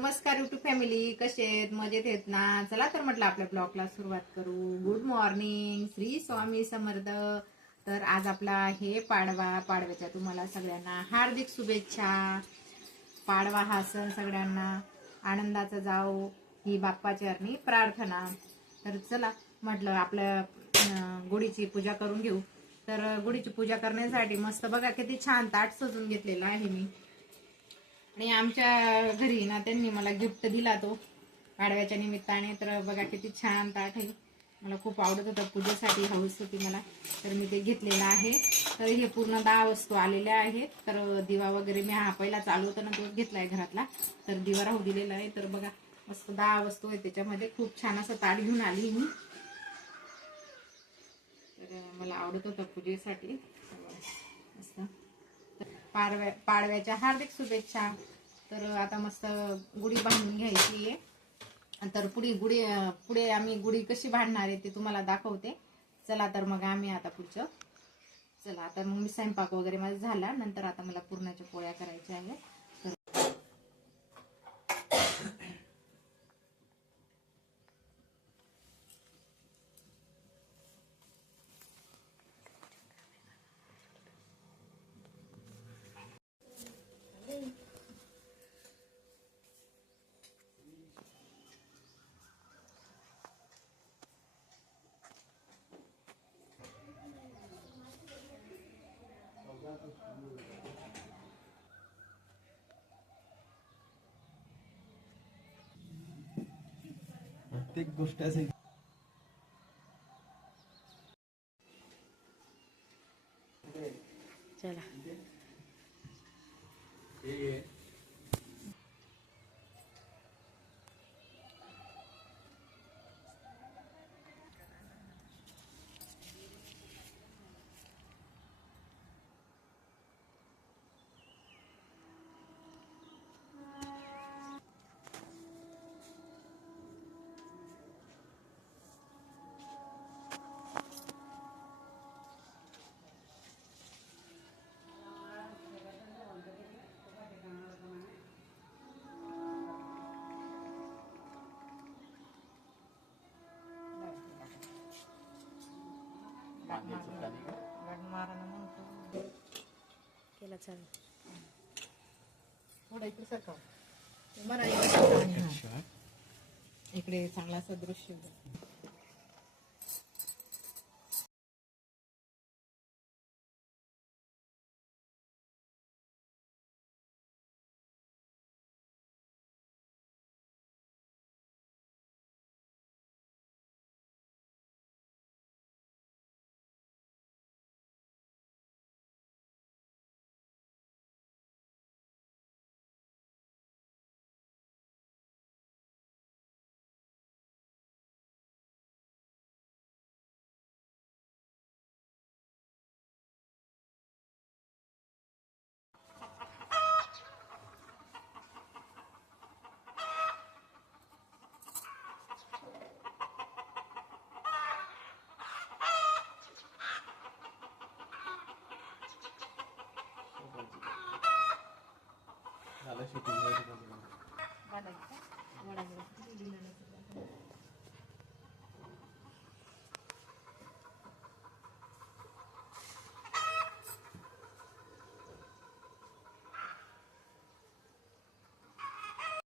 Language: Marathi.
नमस्कार युट्यूब फॅमिली कसे आहेत? मजेत आहेत ना? चला तर म्हटलं आपल्या ब्लॉगला सुरुवात करू. Good morning Shri Swami Samarth. तर आज आपला हे पाडवा पाडव्याच्या तुम्हाला सगळ्यांना हार्दिक शुभेच्छा. पाडवा हा सण सगळ्यांना आनंदाचा जाओ ही बाप्पाची अर्णी प्रार्थना. तर चला म्हटलं आपल्या गुढीची पूजा करून घेऊ. तर गुढीची पूजा करण्यासाठी मस्त बघा किती छान ताट सजून घेतलेला आहे मी. आणि आमच्या घरी ना त्यांनी मला गिफ्ट दिला तो पाडव्याच्या निमित्ताने. तर बघा किती छान ताट आहे. मला खूप आवडत होतं पूजेसाठी. हौस होती मला. तर मी ते घेतलेलं आहे. तर हे पूर्ण दहा वस्तू आलेल्या आहेत. तर दिवा वगैरे मी हा पहिला चालू होता ना तो घेतलाय घरातला. तर दिवा राहू दिलेला आहे. तर बघा मस्त दहा वस्तू आहे त्याच्यामध्ये. खूप छान असं ताट घेऊन आली मी. तर मला आवडत होतं पूजेसाठी. मस्त. पाडव्या पाडव्याच्या हार्दिक शुभेच्छा. तर आता मस्त गुढी बांधून घ्यायची आहे. तर पुढे गुढी पुढे आम्ही गुढी कशी बांधणार आहे ते तुम्हाला दाखवते. चला तर मग आम्ही आता पुढचं. चला आता मग मी स्वयंपाक वगैरे माझा झाला. नंतर आता मला पुरणाच्या पोळ्या करायच्या आहेत तर प्रत्येक गोष्ट असे चला. केला चालू थोडं इकडे सरका मला इकडे चांगला असं दृश्य unless you do